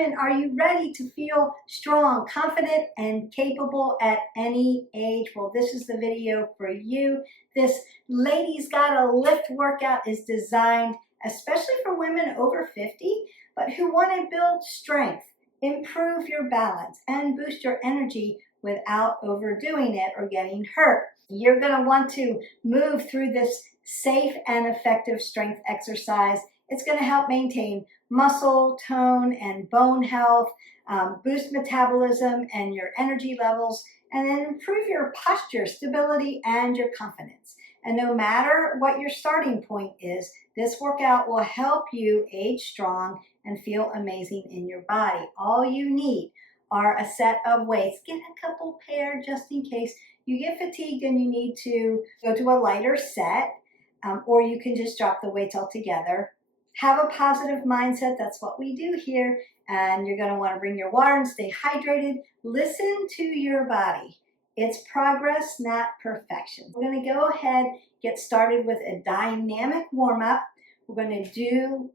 women, are you ready to feel strong, confident, and capable at any age? Well, this is the video for you. This Ladies Gotta Lift workout is designed especially for women over 50, but who want to build strength, improve your balance, and boost your energy without overdoing it or getting hurt. You're going to want to move through this safe and effective strength exercise. It's going to help maintain muscle, tone, and bone health, boost metabolism and your energy levels, and then improve your posture, stability, and your confidence. And no matter what your starting point is, this workout will help you age strong and feel amazing in your body. All you need are a set of weights. Get a couple pair just in case you get fatigued and you need to go to a lighter set, or you can just drop the weights altogether. Have a positive mindset. That's what we do here. And you're going to want to bring your water and stay hydrated. Listen to your body. It's progress, not perfection. We're going to go ahead, get started with a dynamic warm-up. We're going to do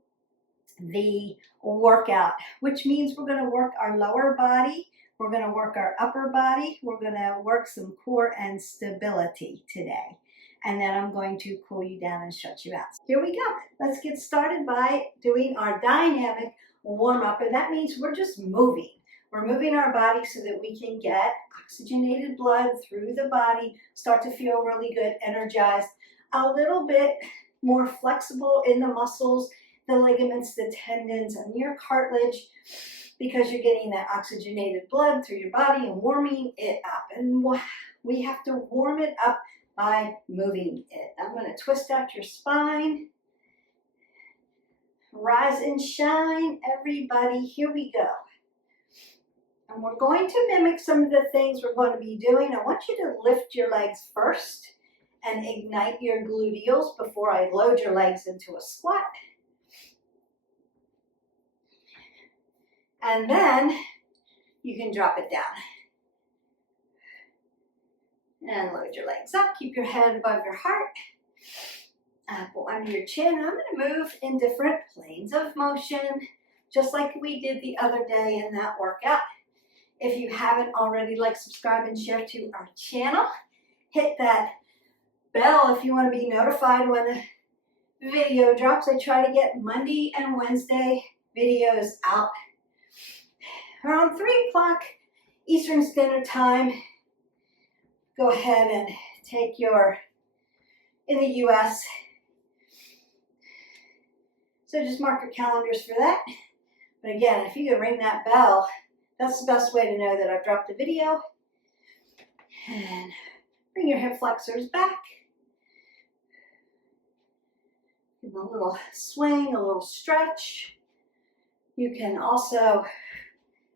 the workout, which means we're going to work our lower body. We're going to work our upper body. We're going to work some core and stability today. And then I'm going to cool you down and stretch you out. Here we go. Let's get started by doing our dynamic warm-up. And that means we're just moving. We're moving our body so that we can get oxygenated blood through the body, start to feel really good, energized, a little bit more flexible in the muscles, the ligaments, the tendons, and your cartilage, because you're getting that oxygenated blood through your body and warming it up. And we have to warm it up by moving it. I'm going to twist out your spine. Rise and shine, everybody. Here we go. And we're going to mimic some of the things we're going to be doing. I want you to lift your legs first and ignite your gluteals before I load your legs into a squat. And then you can drop it down. And load your legs up. Keep your head above your heart. Go under your chin. I'm going to move in different planes of motion, just like we did the other day in that workout. If you haven't already, like, subscribe, and share to our channel. Hit that bell if you want to be notified when a video drops. I try to get Monday and Wednesday videos out around 3 o'clock Eastern Standard Time. Go ahead and take your, in the US, so just mark your calendars for that. But again, if you can ring that bell, that's the best way to know that I've dropped a video. And bring your hip flexors back. Give them a little swing, a little stretch. You can also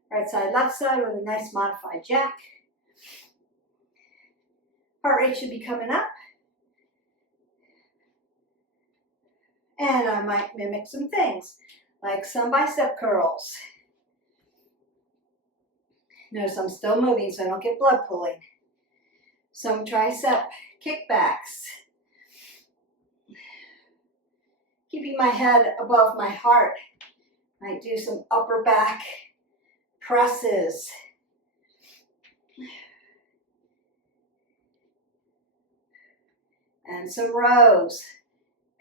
right side, left side with a nice modified jack. Heart rate should be coming up. And I might mimic some things, like some bicep curls. Notice I'm still moving so I don't get blood pooling. Some tricep kickbacks. Keeping my head above my heart. Might do some upper back presses. And some rows.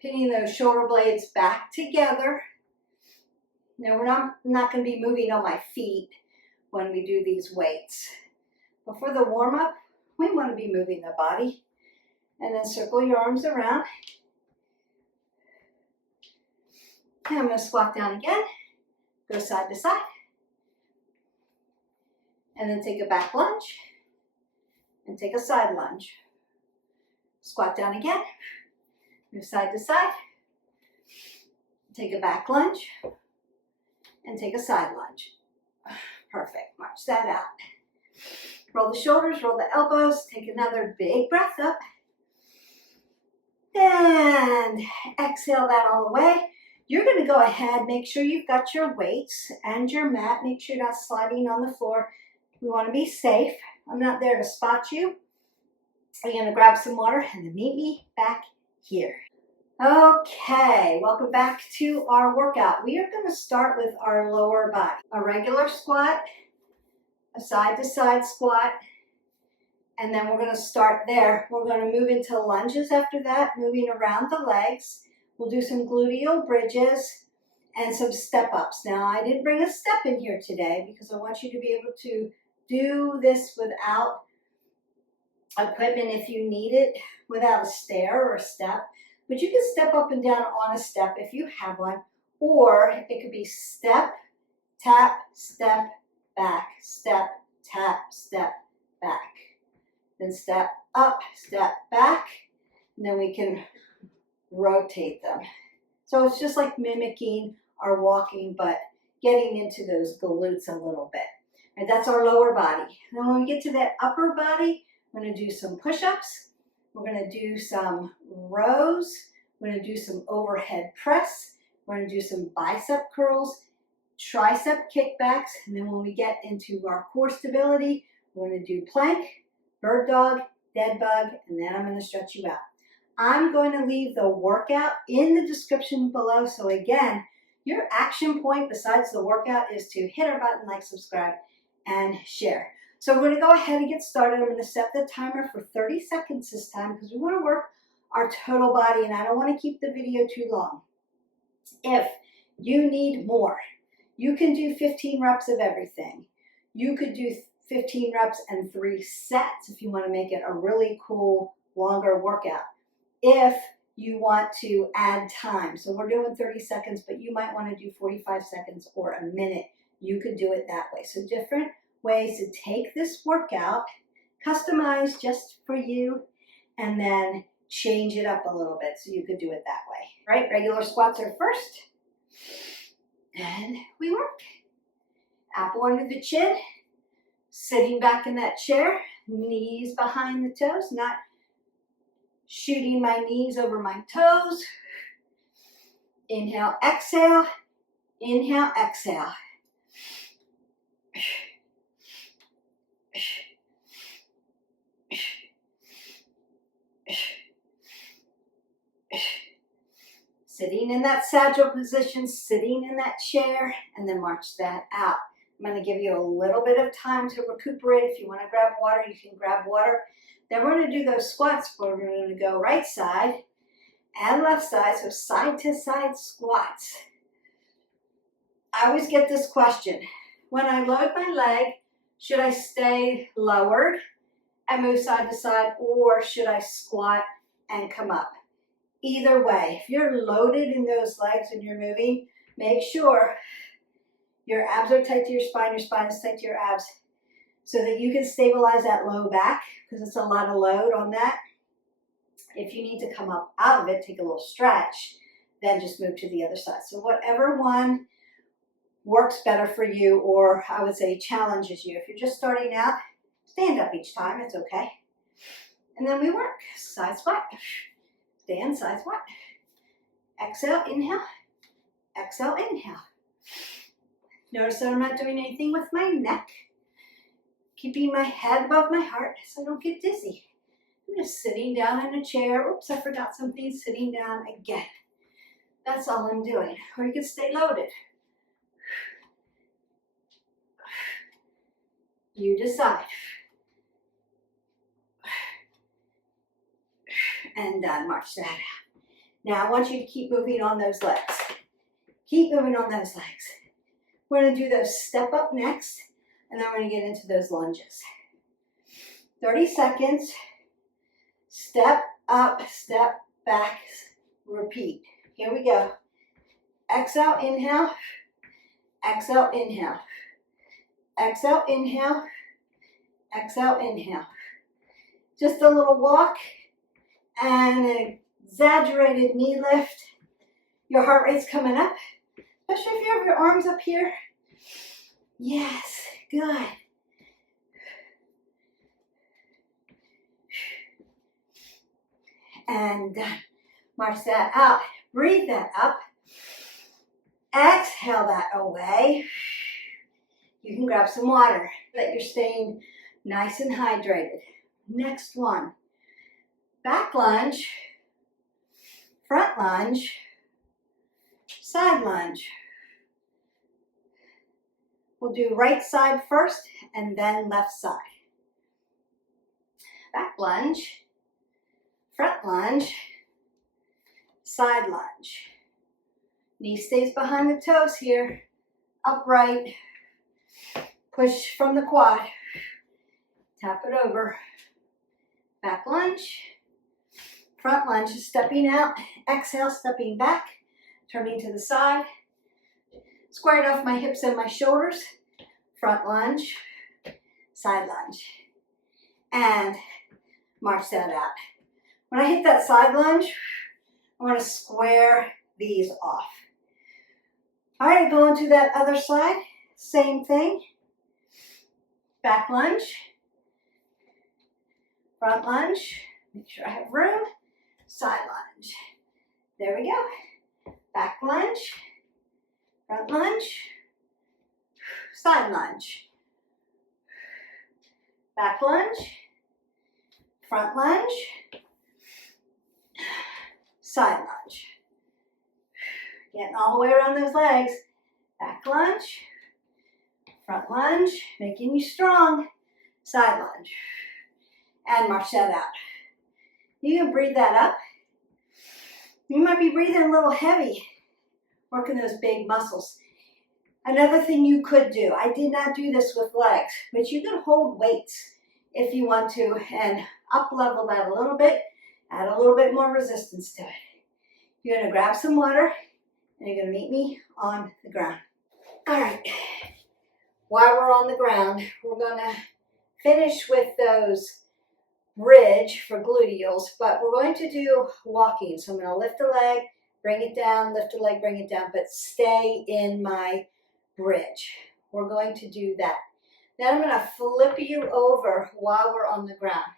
Pinning those shoulder blades back together. Now we're not going to be moving on my feet when we do these weights. But for the warm-up, we want to be moving the body. And then circle your arms around. And I'm going to squat down again. Go side to side. And then take a back lunge. And take a side lunge. Squat down again. Move side to side. Take a back lunge. And take a side lunge. Perfect. March that out. Roll the shoulders, roll the elbows. Take another big breath up. And exhale that all the way. You're going to go ahead, make sure you've got your weights and your mat. Make sure you're not sliding on the floor. We want to be safe. I'm not there to spot you. You're going to grab some water and then meet me back here. Okay, welcome back to our workout. We are going to start with our lower body. A regular squat, a side-to-side squat, and then we're going to start there. We're going to move into lunges after that, moving around the legs. We'll do some gluteal bridges and some step-ups. Now, I didn't bring a step in here today because I want you to be able to do this without equipment if you need it, without a stair or a step. But you can step up and down on a step if you have one, or it could be step, tap, step, back, step, tap, step, back. Then step up, step back, and then we can rotate them. So it's just like mimicking our walking, but getting into those glutes a little bit. And that's our lower body. And then when we get to that upper body, we're going to do some push-ups. We're going to do some rows. We're going to do some overhead press. We're going to do some bicep curls, tricep kickbacks. And then when we get into our core stability, we're going to do plank, bird dog, dead bug, and then I'm going to stretch you out. I'm going to leave the workout in the description below. So again, your action point besides the workout is to hit our button, like, subscribe, and share. So we're going to go ahead and get started. I'm going to set the timer for 30 seconds this time because we want to work our total body, and I don't want to keep the video too long. If you need more, you can do 15 reps of everything. You could do 15 reps and 3 sets if you want to make it a really cool, longer workout. If you want to add time, so we're doing 30 seconds, but you might want to do 45 seconds or a minute. You could do it that way. So different ways to take this workout, customize just for you, and then change it up a little bit so you could do it that way. Right? Regular squats are first. And we work. Apple under the chin, sitting back in that chair, knees behind the toes, not shooting my knees over my toes. Inhale, exhale. Inhale, exhale. Sitting in that sagittal position, sitting in that chair, and then march that out. I'm going to give you a little bit of time to recuperate. If you want to grab water, you can grab water. Then we're going to do those squats where we're going to go right side and left side, so side to side squats. I always get this question. When I load my leg, should I stay lowered and move side to side, or should I squat and come up? Either way, if you're loaded in those legs and you're moving, make sure your abs are tight to your spine is tight to your abs, so that you can stabilize that low back, because it's a lot of load on that. If you need to come up out of it, take a little stretch, then just move to the other side. So whatever one works better for you, or I would say challenges you. If you're just starting out, stand up each time, it's okay. And then we work side squat. Stand, side squat. Exhale, inhale. Exhale, inhale. Notice that I'm not doing anything with my neck. Keeping my head above my heart so I don't get dizzy. I'm just sitting down in a chair. Oops, I forgot something. Sitting down again. That's all I'm doing. Or you can stay loaded. You decide. And march that out. Now I want you to keep moving on those legs. Keep moving on those legs. We're going to do those step up next, and then we're going to get into those lunges. 30 seconds. Step up, step back, repeat. Here we go. Exhale, inhale. Exhale, inhale. Exhale, inhale. Exhale, inhale. Just a little walk and an exaggerated knee lift. Your heart rate's coming up, especially if you have your arms up here. Yes, good. And done. March that out. Breathe that up. Exhale that away. You can grab some water so that you're staying nice and hydrated. Next one. Back lunge. front lunge, side lunge. We'll do right side first and then left side. Back lunge, front lunge, side lunge. Knee stays behind the toes here. Upright. Push from the quad. Tap it over. Back lunge. Front lunge is stepping out. Exhale, stepping back. Turning to the side. Squaring off my hips and my shoulders. Front lunge. Side lunge. And march that out. When I hit that side lunge, I want to square these off. All right, going to that other side. Same thing. Back lunge. Front lunge. Make sure I have room. Side lunge. There we go. Back lunge. Front lunge. Side lunge. Back lunge. Front lunge. Side lunge. Getting all the way around those legs. Back lunge. Front lunge. Making you strong. Side lunge. And march that out. You can breathe that up. You might be breathing a little heavy. Working those big muscles. Another thing you could do. I did not do this with legs. But you can hold weights if you want to. And up level that a little bit. Add a little bit more resistance to it. You're going to grab some water. And you're going to meet me on the ground. All right. While we're on the ground, we're going to finish with those bridge for gluteals, but we're going to do walking. So I'm going to lift a leg, bring it down, lift a leg, bring it down, but stay in my bridge. We're going to do that. Then I'm going to flip you over while we're on the ground.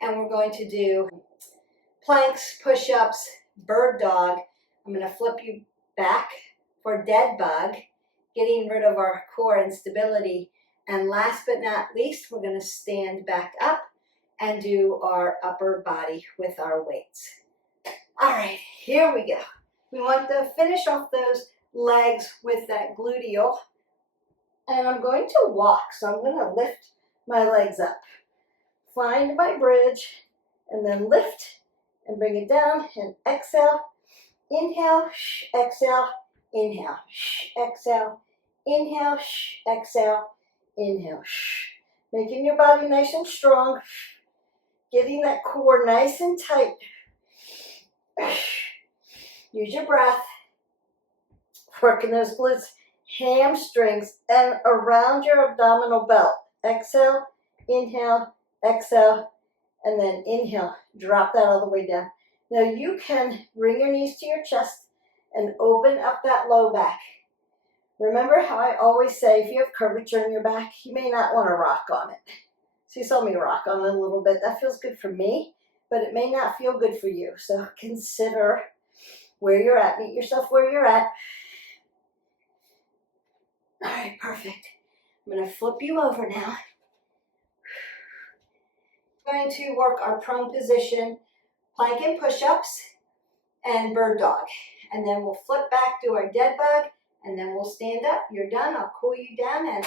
And we're going to do planks, push-ups, bird dog. I'm going to flip you back for dead bug, getting rid of our core instability. And last but not least, we're going to stand back up and do our upper body with our weights. All right, here we go. We want to finish off those legs with that gluteal. And I'm going to walk, so I'm going to lift my legs up. Find my bridge, and then lift and bring it down, and exhale. Inhale, exhale, inhale, exhale, inhale, exhale, inhale. Making your body nice and strong. Getting that core nice and tight. Use your breath. Working those glutes, hamstrings, and around your abdominal belt. Exhale, inhale, exhale, and then inhale. Drop that all the way down. Now you can bring your knees to your chest and open up that low back. Remember how I always say if you have curvature in your back, you may not want to rock on it. So you saw me rock on it a little bit. That feels good for me, but it may not feel good for you. So consider where you're at. Meet yourself where you're at. All right, perfect. I'm going to flip you over now. I'm going to work our prone position, plank and push-ups, and bird dog. And then we'll flip back, do our dead bug, and then we'll stand up. You're done. I'll cool you down and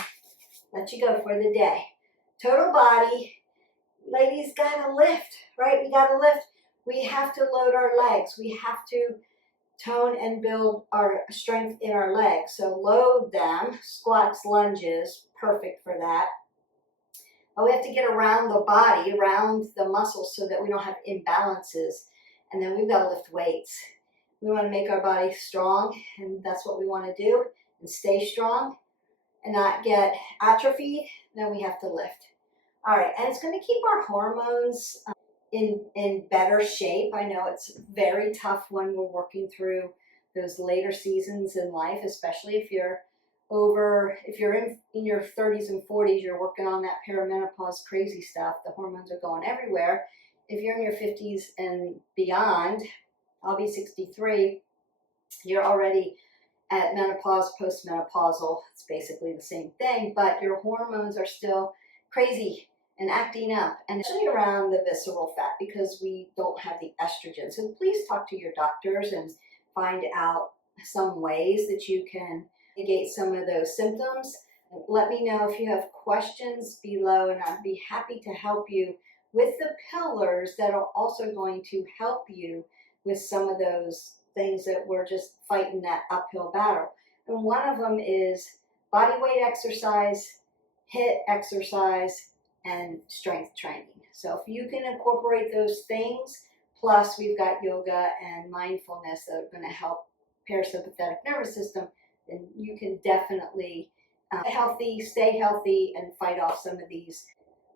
let you go for the day. Total body. Ladies gotta lift, right? We gotta lift. We have to load our legs. We have to tone and build our strength in our legs. So load them. Squats, lunges, perfect for that. But we have to get around the body, around the muscles so that we don't have imbalances. And then we've got to lift weights. We want to make our body strong, and that's what we want to do, and stay strong and not get atrophied. Then we have to lift. All right, and it's going to keep our hormones in better shape. I know it's very tough when we're working through those later seasons in life, especially if you're in your 30s and 40s, you're working on that perimenopause crazy stuff. The hormones are going everywhere. If you're in your 50s and beyond, I'll be 63, you're already at menopause, postmenopausal. It's basically the same thing, but your hormones are still crazy. and acting up, and especially around the visceral fat because we don't have the estrogen. So please talk to your doctors and find out some ways that you can mitigate some of those symptoms. Let me know if you have questions below, and I'd be happy to help you with the pillars that are also going to help you with some of those things that we're just fighting that uphill battle. And one of them is body weight exercise, HIIT exercise, and strength training. So if you can incorporate those things, plus we've got yoga and mindfulness that are going to help parasympathetic nervous system, then you can definitely stay healthy, and fight off some of these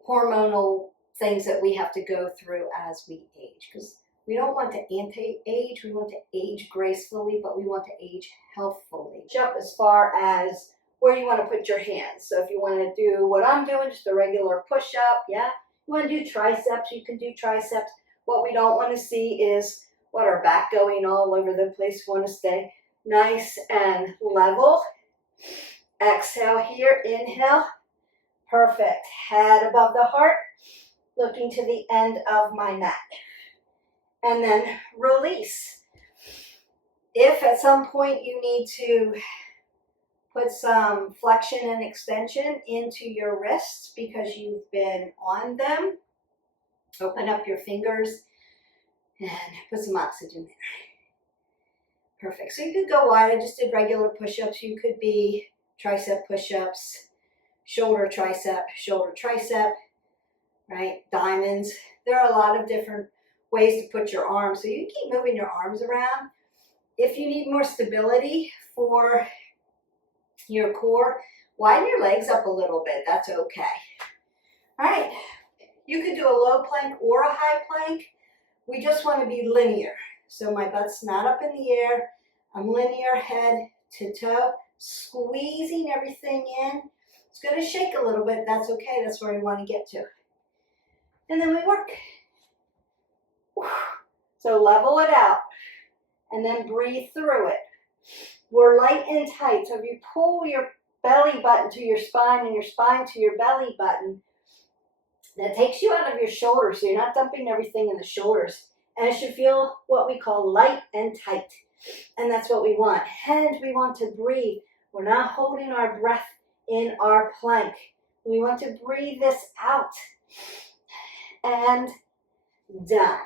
hormonal things that we have to go through as we age. Because we don't want to anti-age, we want to age gracefully, but we want to age healthfully. Jump as far as where you want to put your hands. So if you want to do what I'm doing, just a regular push-up, yeah. You want to do triceps, you can do triceps. What we don't want to see is our back going all over the place. We want to stay nice and level. Exhale here, inhale. Perfect. Head above the heart, looking to the end of my mat. And then release. If at some point you need to put some flexion and extension into your wrists because you've been on them, open up your fingers and put some oxygen there. Perfect. So you could go wide. I just did regular push-ups. You could be tricep push-ups, shoulder tricep, right? Diamonds. There are a lot of different ways to put your arms. So you keep moving your arms around. If you need more stability for your core, widen your legs up a little bit. That's okay. All right. You could do a low plank or a high plank. We just want to be linear. So my butt's not up in the air. I'm linear, head to toe, squeezing everything in. It's going to shake a little bit. That's okay. That's where we want to get to. And then we work. So level it out and then breathe through it. We're light and tight. So if you pull your belly button to your spine and your spine to your belly button, that takes you out of your shoulders. So you're not dumping everything in the shoulders. And it should feel what we call light and tight. And that's what we want. And we want to breathe. We're not holding our breath in our plank. We want to breathe this out. And done.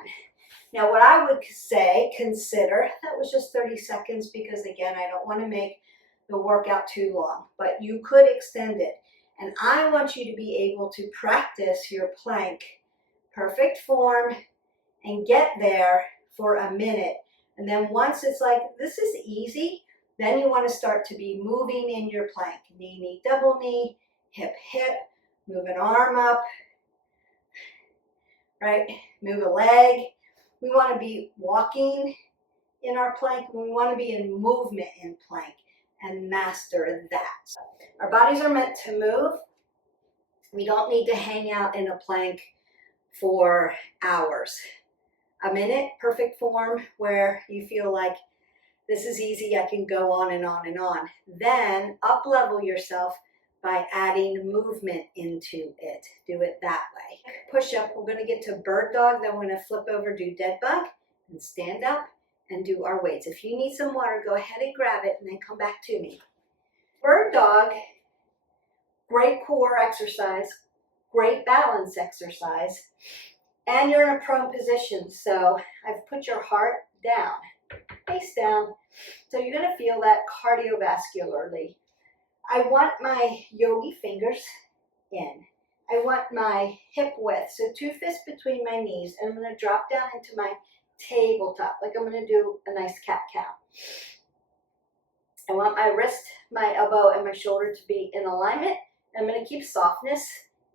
Now what I would say, consider, that was just 30 seconds because again, I don't want to make the workout too long, but you could extend it. And I want you to be able to practice your plank, perfect form, and get there for a minute. And then once it's like, this is easy, then you want to start to be moving in your plank. Knee, knee, double knee, hip, hip, move an arm up, right? Move a leg. We want to be walking in our plank. We want to be in movement in plank and master that. Our bodies are meant to move. We don't need to hang out in a plank for hours. A minute, perfect form, where you feel like this is easy, I can go on and on and on. Then up level yourself by adding movement into it. Do it that way. Push up, we're gonna get to bird dog, then we're gonna flip over, do dead bug, and stand up and do our weights. If you need some water, go ahead and grab it and then come back to me. Bird dog, great core exercise, great balance exercise, and you're in a prone position. So I've put your heart down, face down. So you're gonna feel that cardiovascularly. I want my yogi fingers in. I want my hip width, so 2 fists between my knees, and I'm gonna drop down into my tabletop, like I'm gonna do a nice cat-cow. I want my wrist, my elbow, and my shoulder to be in alignment. I'm gonna keep softness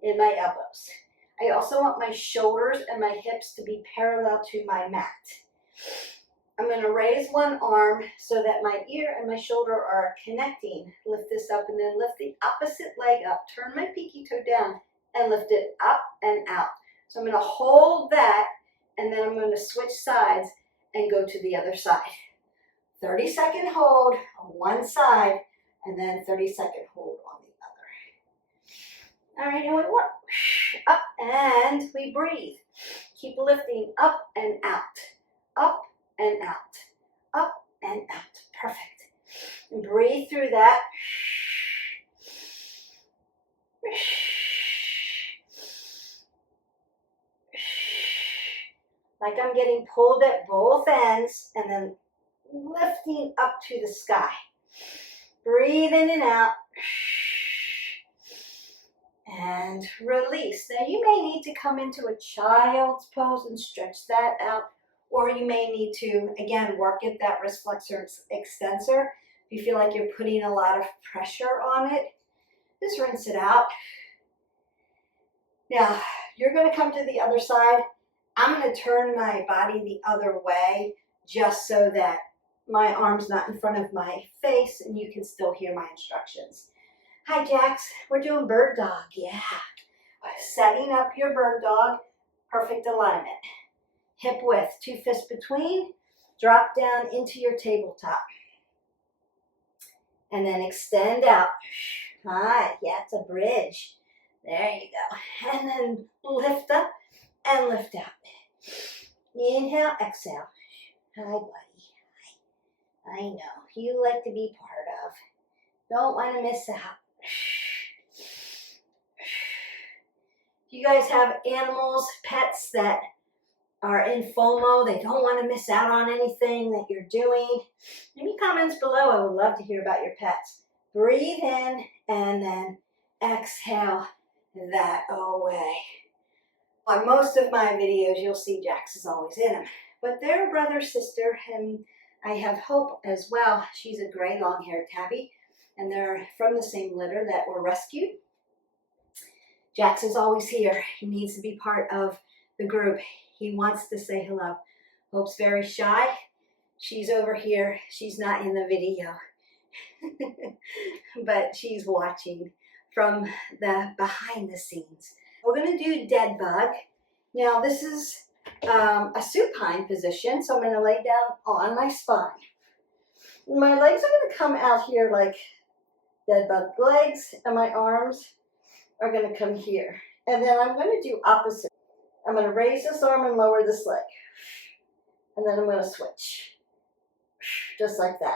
in my elbows. I also want my shoulders and my hips to be parallel to my mat. I'm going to raise one arm so that my ear and my shoulder are connecting. Lift this up and then lift the opposite leg up. Turn my pinky toe down and lift it up and out. So I'm going to hold that and then I'm going to switch sides and go to the other side. 30-second hold on one side and then 30-second hold on the other. All right, and we work. Up, and we breathe. Keep lifting up and out, up and out, up and out. Perfect. And breathe through that. Like I'm getting pulled at both ends and then lifting up to the sky. Breathe in and out. And release. Now you may need to come into a child's pose and stretch that out, or you may need to, again, work at that wrist flexor extensor. If you feel like you're putting a lot of pressure on it, just rinse it out. Now, you're going to come to the other side. I'm going to turn my body the other way just so that my arm's not in front of my face and you can still hear my instructions. Hi, Jax. We're doing bird dog. Yeah. Setting up your bird dog. Perfect alignment. Hip width, 2 fists between. Drop down into your tabletop. And then extend out. Hi. Yeah, it's a bridge. There you go. And then lift up and lift out. Inhale, exhale. Hi, buddy. Hi. I know. You like to be part of. Don't want to miss out. You guys have animals, pets that are in FOMO, they don't want to miss out on anything that you're doing. Leave me comments below. I would love to hear about your pets. Breathe in and then exhale that away. On most of my videos, you'll see Jax is always in them, but they're brother, sister, and I have Hope as well. She's a gray long-haired tabby, and they're from the same litter that were rescued. Jax is always here. He needs to be part of the group. He wants to say hello. Hope's very shy. She's over here. She's not in the video, but she's watching from the behind the scenes. We're going to do dead bug. Now this is a supine position, so I'm going to lay down on my spine. My legs are going to come out here like dead bug legs, and my arms are going to come here. And then I'm going to do opposite. I'm going to raise this arm and lower this leg. And then I'm going to switch. Just like that.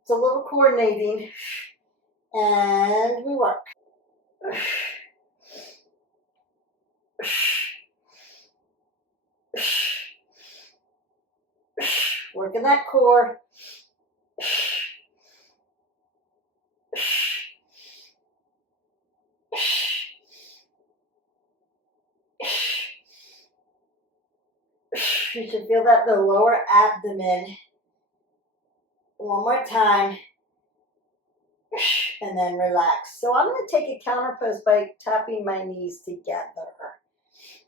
It's a little coordinating. And we work. Working that core. You should feel that in the lower abdomen. One more time. And then relax. So I'm going to take a counter pose by tapping my knees together.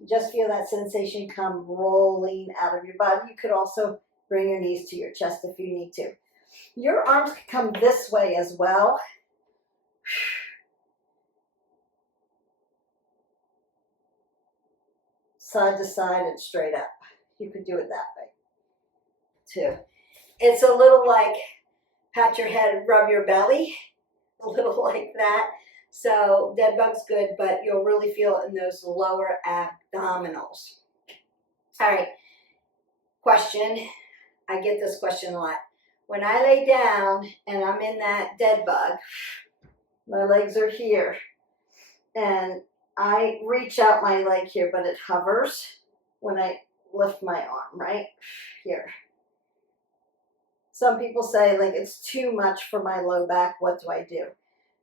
Just feel that sensation come rolling out of your body. You could also bring your knees to your chest if you need to. Your arms can come this way as well. Side to side and straight up. You could do it that way too. It's a little like pat your head, rub your belly. A little like that. So dead bug's good, but you'll really feel it in those lower abdominals. All right. Question. I get this question a lot. When I lay down and I'm in that dead bug, my legs are here. And I reach out my leg here, but it hovers when I lift my arm, right? Here. Some people say, like, it's too much for my low back. What do I do?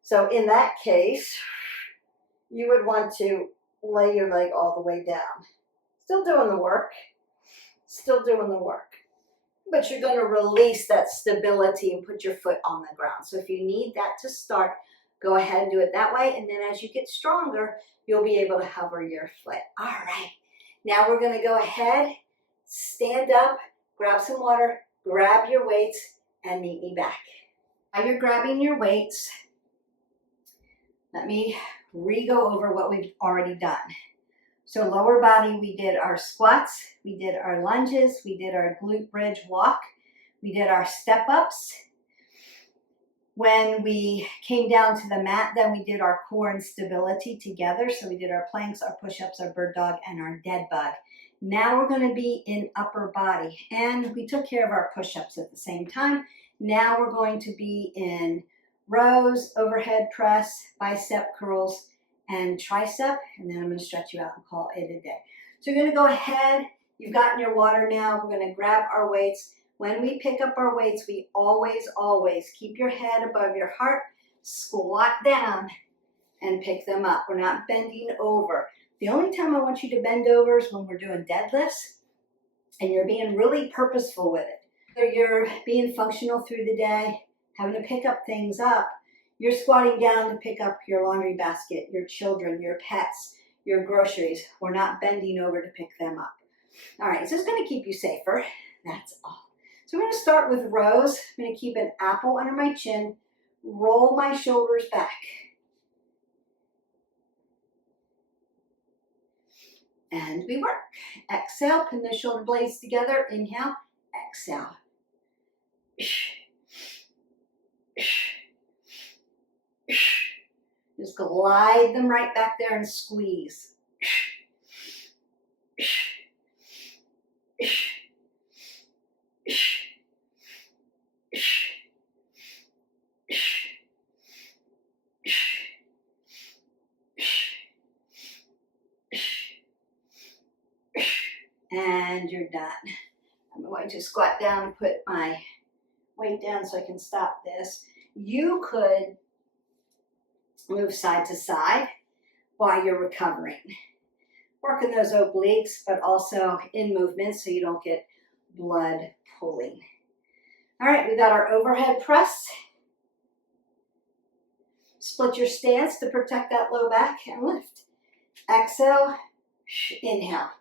So in that case, you would want to lay your leg all the way down. Still doing the work. Still doing the work. But you're going to release that stability and put your foot on the ground. So if you need that to start, go ahead and do it that way. And then as you get stronger, you'll be able to hover your foot. All right. Now we're going to go ahead, stand up, grab some water, grab your weights, and meet me back. While you're grabbing your weights, let me re-go over what we've already done. So lower body, we did our squats, we did our lunges, we did our glute bridge walk, we did our step ups. When we came down to the mat, then we did our core and stability together. So we did our planks, our push-ups, our bird dog, and our dead bug. Now we're going to be in upper body. And we took care of our push-ups at the same time. Now we're going to be in rows, overhead press, bicep curls, and tricep. And then I'm going to stretch you out and call it a day. So you're going to go ahead. You've gotten your water now. We're going to grab our weights. When we pick up our weights, we always keep your head above your heart, squat down, and pick them up. We're not bending over. The only time I want you to bend over is when we're doing deadlifts, and you're being really purposeful with it. So you're being functional through the day, having to pick up things up. You're squatting down to pick up your laundry basket, your children, your pets, your groceries. We're not bending over to pick them up. All right, so it's going to keep you safer. That's all. So we're going to start with rows. I'm going to keep an apple under my chin, roll my shoulders back. And we work. Exhale, pin the shoulder blades together. Inhale, exhale. Just glide them right back there and squeeze. And you're done. I'm going to squat down and put my weight down so I can stop this. You could move side to side while you're recovering. Working those obliques, but also in movement so you don't get blood pooling. All right, we got our overhead press. Split your stance to protect that low back and lift. Exhale, inhale.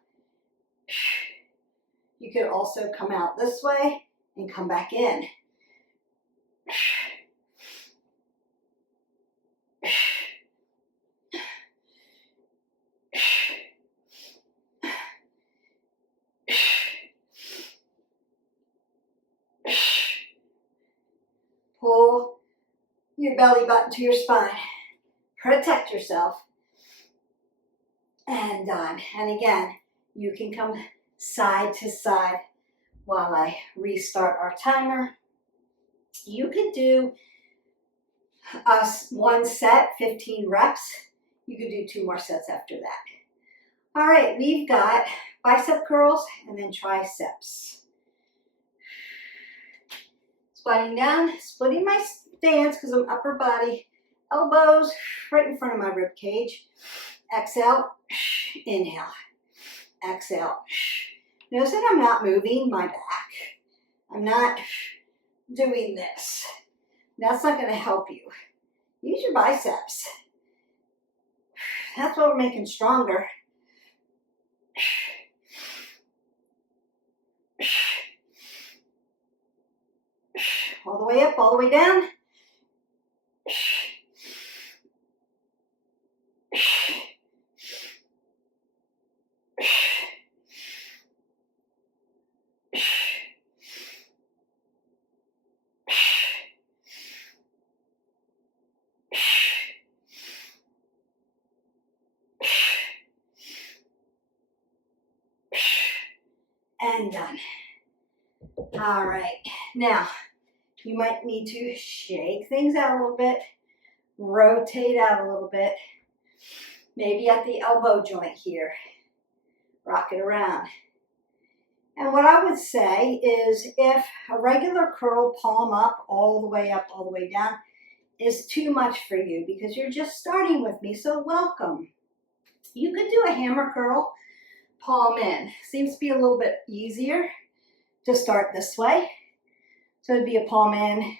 You could also come out this way and come back in. Pull your belly button to your spine. Protect yourself. And done. And again, you can come side to side while I restart our timer. You could do one set, 15 reps. You could do 2 more sets after that. All right, we've got bicep curls and then triceps. Squatting down, splitting my stance because I'm upper body, elbows right in front of my rib cage. Exhale, inhale, exhale. Notice that I'm not moving my back. I'm not doing this. That's not going to help you. Use your biceps. That's what we're making stronger. All the way up, all the way down. And done. All right, now you might need to shake things out a little bit, rotate out a little bit, maybe at the elbow joint here. Rock it around. And what I would say is if a regular curl, palm up, all the way up, all the way down, is too much for you because you're just starting with me, so welcome. You could do a hammer curl, palm in. Seems to be a little bit easier to start this way. So it'd be a palm in,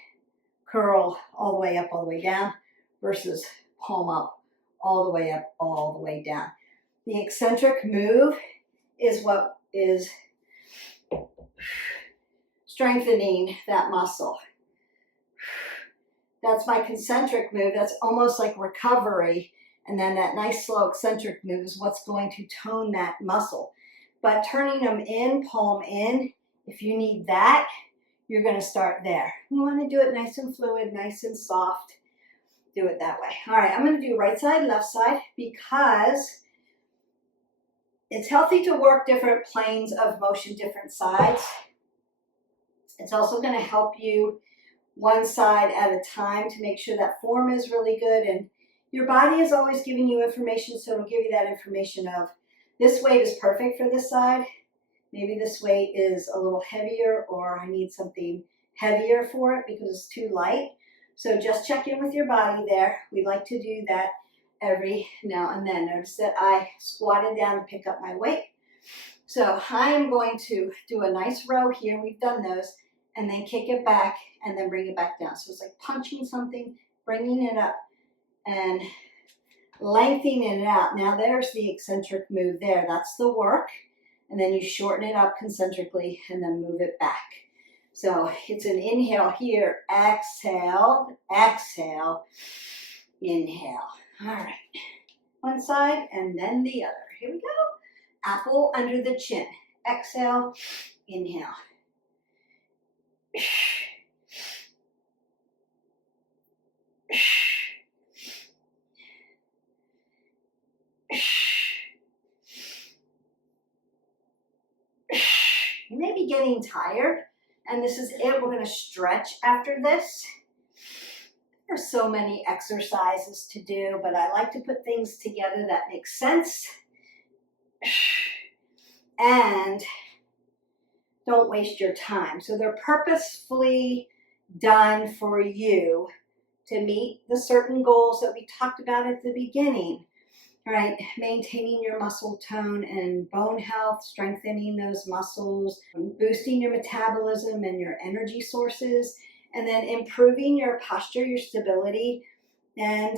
curl all the way up, all the way down, versus palm up, all the way up, all the way down. The eccentric move is what is strengthening that muscle. That's my concentric move. That's almost like recovery. And then that nice slow eccentric move is what's going to tone that muscle. But turning them in, palm in, if you need that, you're going to start there. You want to do it nice and fluid, nice and soft. Do it that way. All right, I'm going to do right side, left side, because it's healthy to work different planes of motion, different sides. It's also going to help you one side at a time to make sure that form is really good. And your body is always giving you information, so it'll give you that information of this weight is perfect for this side. Maybe this weight is a little heavier, or I need something heavier for it because it's too light. So just check in with your body there. We like to do that every now and then. Notice that I squatted down to pick up my weight. So I am going to do a nice row here. We've done those. And then kick it back and then bring it back down. So it's like punching something, bringing it up and lengthening it out. Now there's the eccentric move there. That's the work. And then you shorten it up concentrically and then move it back. So it's an inhale here, exhale, exhale, inhale. All right, one side and then the other. Here we go. Apple under the chin. Exhale, inhale. You may be getting tired, and this is it. We're going to stretch after this. There's so many exercises to do, but I like to put things together that make sense. And don't waste your time. So they're purposefully done for you to meet the certain goals that we talked about at the beginning, right? Maintaining your muscle tone and bone health, strengthening those muscles, boosting your metabolism and your energy sources, and then improving your posture, your stability, and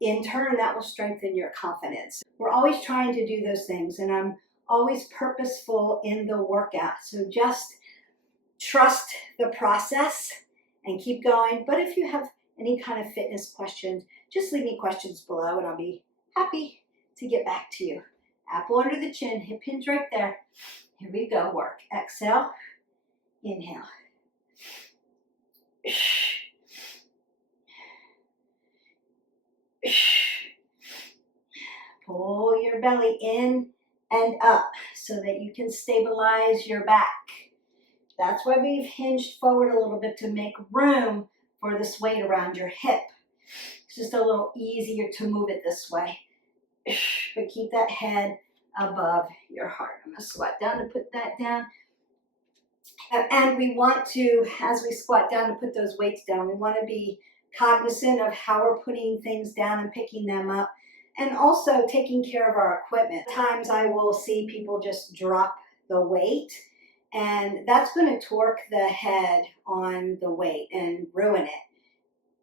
in turn, that will strengthen your confidence. We're always trying to do those things, and I'm always purposeful in the workout. So just trust the process and keep going. But if you have any kind of fitness questions, just leave me questions below and I'll be happy to get back to you. Apple under the chin, hip hinge right there. Here we go, work. Exhale, inhale. Pull your belly in and up so that you can stabilize your back. That's why we've hinged forward a little bit, to make room for this weight around your hip. It's just a little easier to move it this way. But keep that head above your heart. I'm going to squat down to put that down. And we want to, as we squat down to put those weights down, we want to be cognizant of how we're putting things down and picking them up, and also taking care of our equipment. Times I will see people just drop the weight, and that's going to torque the head on the weight and ruin it.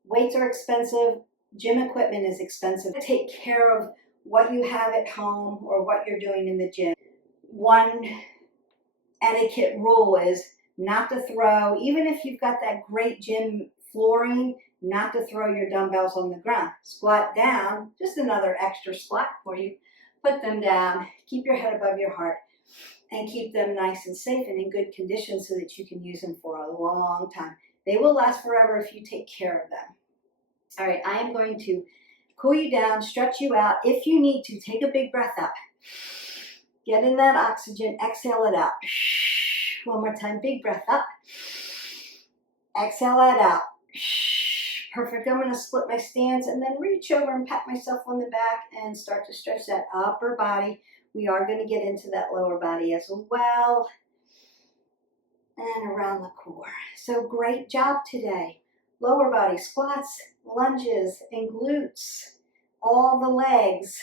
Weights are expensive. Gym equipment is expensive. Take care of what you have at home or what you're doing in the gym. One etiquette rule is not to throw, even if you've got that great gym flooring, not to throw your dumbbells on the ground. Squat down, just another extra squat for you. Put them down, keep your head above your heart, and keep them nice and safe and in good condition so that you can use them for a long time. They will last forever if you take care of them. All right, I am going to cool you down, stretch you out. If you need to, take a big breath up. Get in that oxygen, exhale it out. One more time, big breath up. Exhale it out. Perfect. I'm going to split my stance and then reach over and pat myself on the back and start to stretch that upper body. We are going to get into that lower body as well, and around the core. So great job today. Lower body squats, lunges, and glutes. All the legs.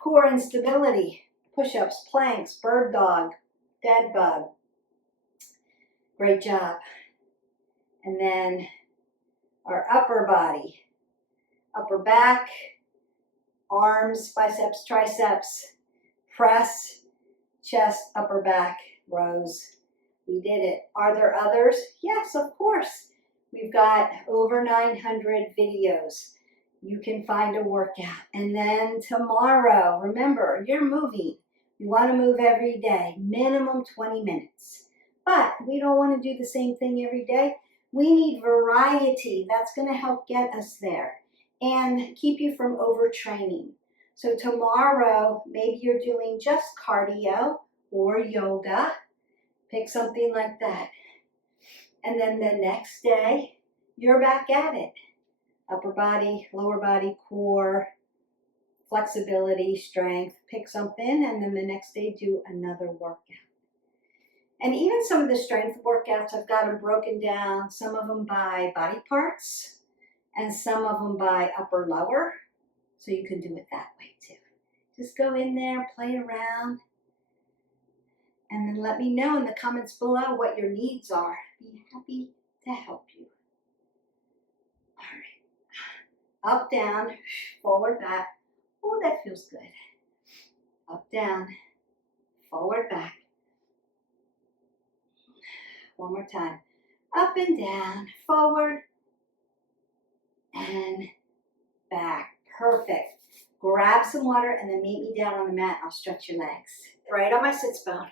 Core and stability. Push-ups, planks, bird dog, dead bug. Great job. And then our upper body, upper back, arms, biceps, triceps, press, chest, upper back, rows. We did it. Are there others? Yes, of course. We've got over 900 videos. You can find a workout. And then tomorrow, remember, you're moving. You want to move every day, minimum 20 minutes. But we don't want to do the same thing every day. We need variety. That's going to help get us there and keep you from overtraining. So tomorrow, maybe you're doing just cardio or yoga. Pick something like that. And then the next day, you're back at it. Upper body, lower body, core, flexibility, strength. Pick something, and then the next day, do another workout. And even some of the strength workouts, I've got them broken down, some of them by body parts and some of them by upper lower. So you can do it that way too. Just go in there, play around, and then let me know in the comments below what your needs are. Be happy to help you. All right. Up, down, forward, back. Oh, that feels good. Up, down, forward, back. One more time. Up and down, forward and back. Perfect. Grab some water and then meet me down on the mat. I'll stretch your legs. Right on my sits bone.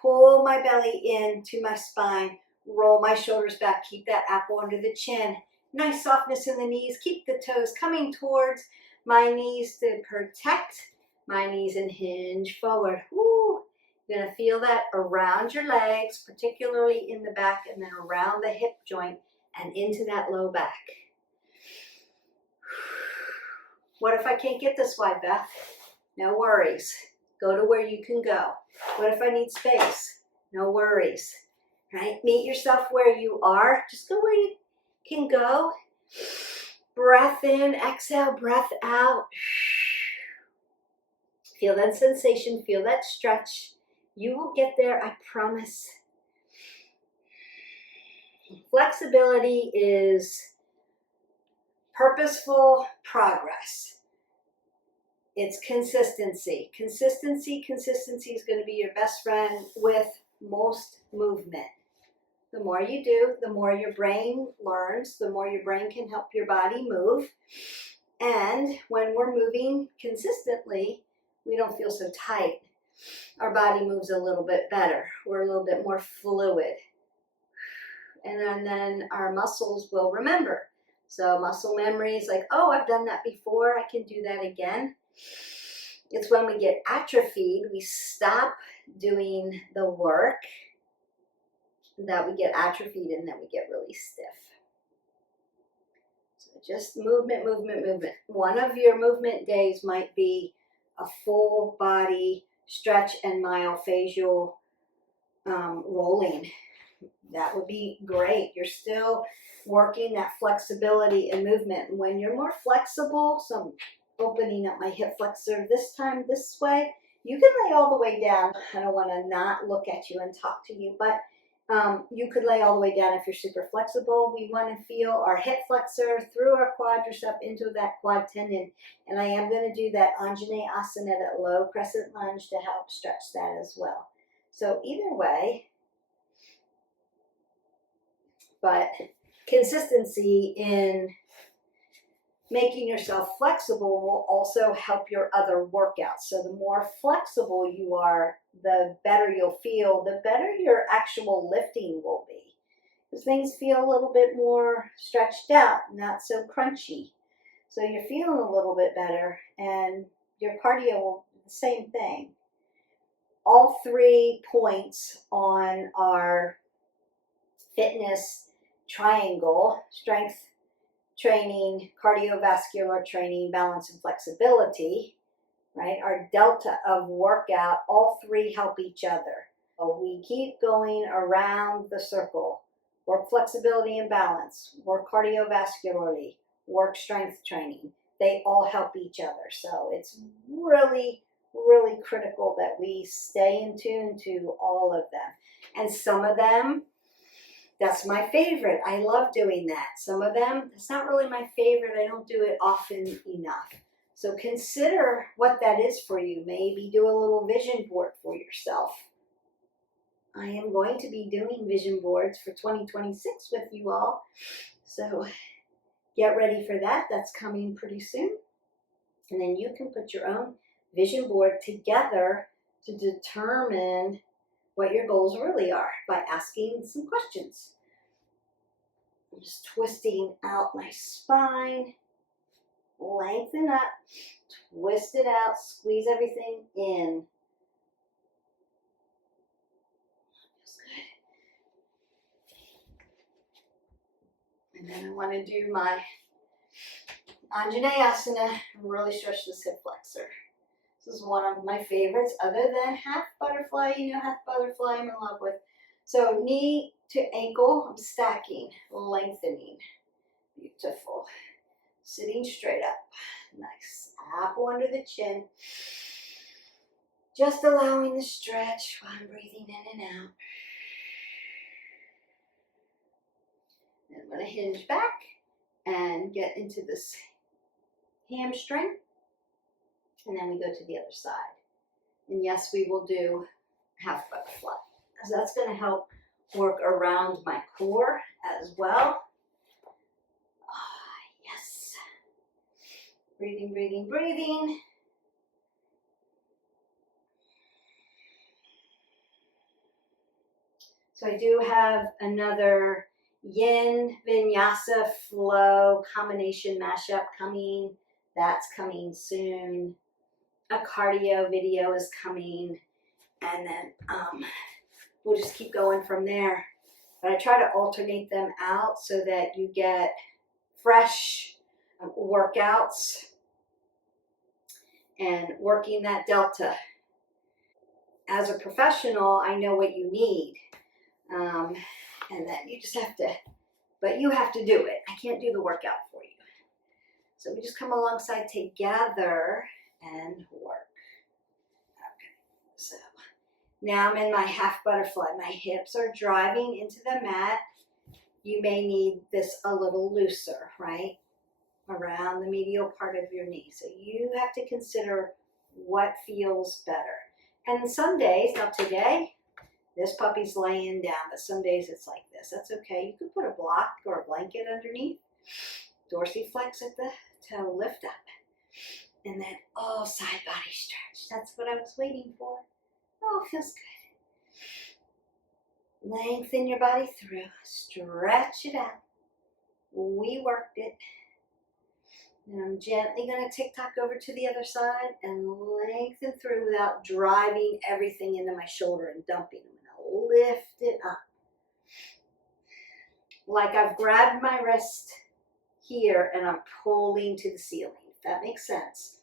Pull my belly into my spine. Roll my shoulders back. Keep that apple under the chin. Nice softness in the knees. Keep the toes coming towards my knees to protect my knees and hinge forward. Woo. You're going to feel that around your legs, particularly in the back, and then around the hip joint and into that low back. What if I can't get this wide, Beth? No worries. Go to where you can go. What if I need space? No worries. Right? Meet yourself where you are. Just go where you can go. Breath in, exhale, breath out. Feel that sensation, feel that stretch. You will get there, I promise. Flexibility is purposeful progress. It's consistency. Consistency is going to be your best friend with most movement. The more you do, the more your brain learns, the more your brain can help your body move. And when we're moving consistently, we don't feel so tight. Our body moves a little bit better. We're a little bit more fluid. And then our muscles will remember. So muscle memory is like, oh, I've done that before. I can do that again. It's when we get atrophied, we stop doing the work, that we get atrophied and then we get really stiff. So just movement, movement, movement. One of your movement days might be a full body stretch and myofascial rolling. That would be great. You're still working that flexibility and movement. And when you're more flexible, so I'm opening up my hip flexor this time this way, you can lay all the way down. I don't want to not look at you and talk to you, but you could lay all the way down if you're super flexible. We want to feel our hip flexor through our quadricep into that quad tendon. And I am going to do that Anjaneyasana, that low crescent lunge, to help stretch that as well. So either way, but consistency in making yourself flexible will also help your other workouts. So the more flexible you are, the better you'll feel, the better your actual lifting will be. Because things feel a little bit more stretched out, not so crunchy. So you're feeling a little bit better, and your cardio will do the same thing. All 3 points on our fitness triangle, strength training, cardiovascular training, balance and flexibility, right? Our delta of workout, all 3 help each other. So we keep going around the circle. Work flexibility and balance, work cardiovascularly, work strength training. They all help each other. So it's really, really critical that we stay in tune to all of them. And some of them, that's my favorite. I love doing that. Some of them, it's not really my favorite. I don't do it often enough. So consider what that is for you. Maybe do a little vision board for yourself. I am going to be doing vision boards for 2026 with you all. So get ready for that. That's coming pretty soon. And then you can put your own vision board together to determine what your goals really are by asking some questions. I'm just twisting out my spine, lengthen up, twist it out, squeeze everything in. And then I want to do my Anjaneyasana and really stretch this hip flexor. This is one of my favorites other than half butterfly. You know, half butterfly I'm in love with. So knee to ankle, I'm stacking, lengthening. Beautiful. Sitting straight up. Nice. Apple under the chin. Just allowing the stretch while I'm breathing in and out. And I'm going to hinge back and get into this hamstring. And then we go to the other side. And yes, we will do half butterfly, because that's going to help work around my core as well. Yes. Breathing, breathing, breathing. So I do have another yin vinyasa flow combination mashup coming. That's coming soon. A cardio video is coming, and then we'll just keep going from there. But I try to alternate them out so that you get fresh workouts and working that delta. As a professional, I know what you need, and then you just have to, but you have to do it. I can't do the workout for you. So we just come alongside together and work. Okay, so now I'm in my half butterfly. My hips are driving into the mat. You may need this a little looser, right? Around the medial part of your knee. So you have to consider what feels better. And some days, now today, this puppy's laying down, but some days it's like this. That's okay. You can put a block or a blanket underneath. Dorsiflex at the toe, lift up. And then, oh, side body stretch. That's what I was waiting for. Oh, feels good. Lengthen your body through. Stretch it out. We worked it. And I'm gently going to tick-tock over to the other side and lengthen through without driving everything into my shoulder and dumping. I'm going to lift it up. Like I've grabbed my wrist here and I'm pulling to the ceiling. If that makes sense.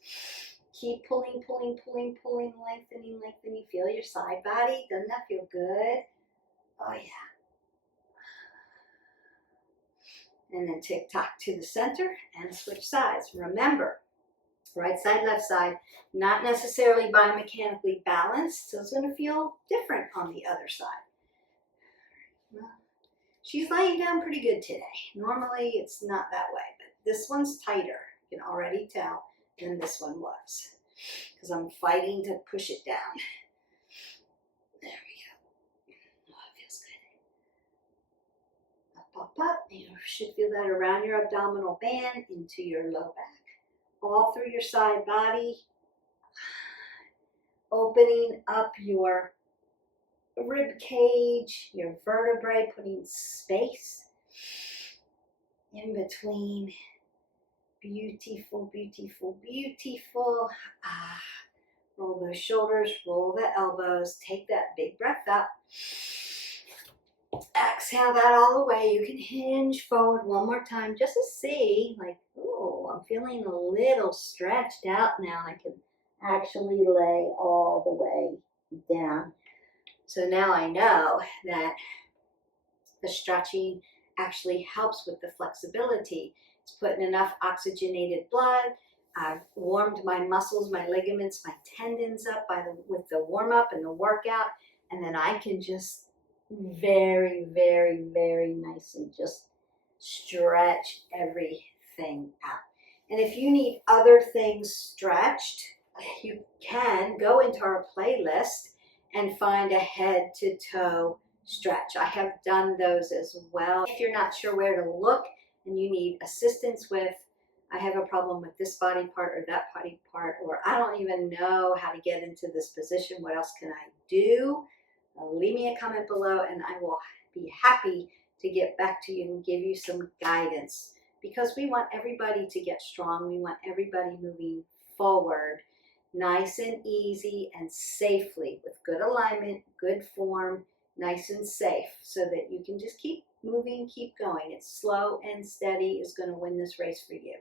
Keep pulling, pulling, pulling, pulling, lengthening, lengthening. Feel your side body. Doesn't that feel good? Oh, yeah. And then tick-tock to the center and switch sides. Remember, right side, left side, not necessarily biomechanically balanced, so it's going to feel different on the other side. Well, she's laying down pretty good today. Normally, it's not that way, but this one's tighter. You can already tell than this one was, because I'm fighting to push it down. There we go. Oh, it feels good. Up, up, up. You should feel that around your abdominal band, into your low back, all through your side body, opening up your rib cage, your vertebrae, putting space in between. Beautiful, beautiful, beautiful. Roll those shoulders, roll the elbows, take that big breath up. Exhale that all the way. You can hinge forward one more time just to see, like, oh, I'm feeling a little stretched out now. I can actually lay all the way down. So now I know that the stretching actually helps with the flexibility. It's putting enough oxygenated blood. I've warmed my muscles, my ligaments, my tendons up with the warm up and the workout. And then I can just very, very, very nicely just stretch everything out. And if you need other things stretched, you can go into our playlist and find a head to toe stretch. I have done those as well. If you're not sure where to look and you need assistance with I have a problem with this body part or that body part, or I don't even know how to get into this position. What else can I do? Leave me a comment below and I will be happy to get back to you and give you some guidance, because we want everybody to get strong. We want everybody moving forward nice and easy and safely with good alignment, good form, nice and safe, so that you can just keep moving, keep going. It's slow and steady is going to win this race for you.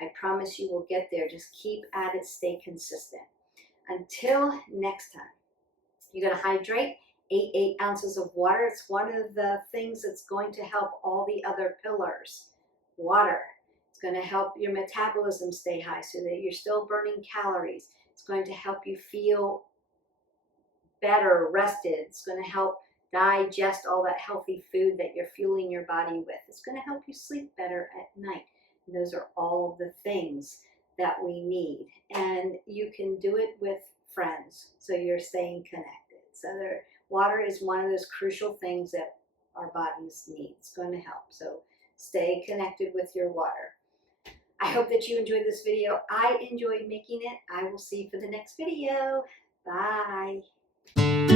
I promise you will get there. Just keep at it, stay consistent. Until next time, you're going to hydrate, 8 ounces of water. It's one of the things that's going to help all the other pillars. Water. It's going to help your metabolism stay high so that you're still burning calories. It's going to help you feel better, rested. It's going to help digest all that healthy food that you're fueling your body with. It's going to help you sleep better at night. And those are all the things that we need. And you can do it with friends, so you're staying connected. So water is one of those crucial things that our bodies need. It's going to help. So stay connected with your water. I hope that you enjoyed this video. I enjoyed making it. I will see you for the next video. Bye.